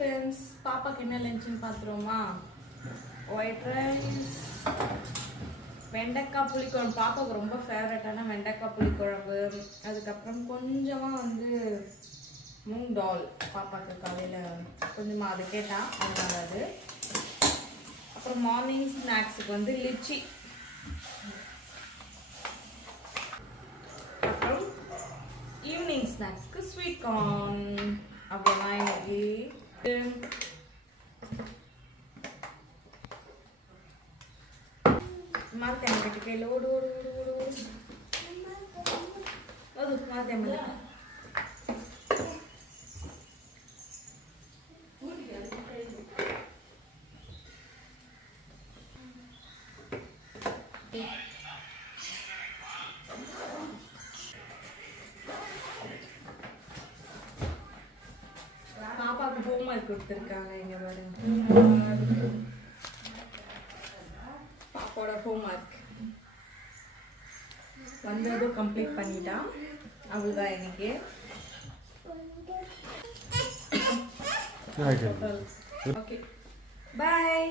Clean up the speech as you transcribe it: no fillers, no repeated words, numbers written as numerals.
Friends, பாப்பாக்கு என்ன லஞ்சுன்னு பார்த்துருவோமா? White rice, வெண்டைக்காய் புளிக்குழம்பு. பாப்பாவுக்கு ரொம்ப ஃபேவரட்டான வெண்டைக்காய் புளிக்குழம்பு. அதுக்கப்புறம் கொஞ்சமாக மூங் டால். பாப்பாவுக்கு காலையில் கொஞ்சமாக அது கேட்டால் அதனால அது. அப்புறம் மார்னிங் ஸ்நாக்ஸுக்கு லிச்சி. அப்புறம் ஈவினிங் ஸ்நாக்ஸ்க்கு ஸ்வீட் கார்ன். அவ்வளோதான் இன்னைக்கு. மார்த்தேன் கட்டி கையில் ஓடு ஓடு ஓடு ஓடு ஓடு ஓடு மார்த்தேன் பாப்பாவுக்கு ஹோம்ஒர்க் கொடுத்துருக்காங்க. இங்கே பாருங்க, பாப்பாவோட ஹோம்ஒர்க் வந்ததும் கம்ப்ளீட் பண்ணிட்டான். அவ்வளோதான் இன்னைக்கு. ஓகே, பாய்.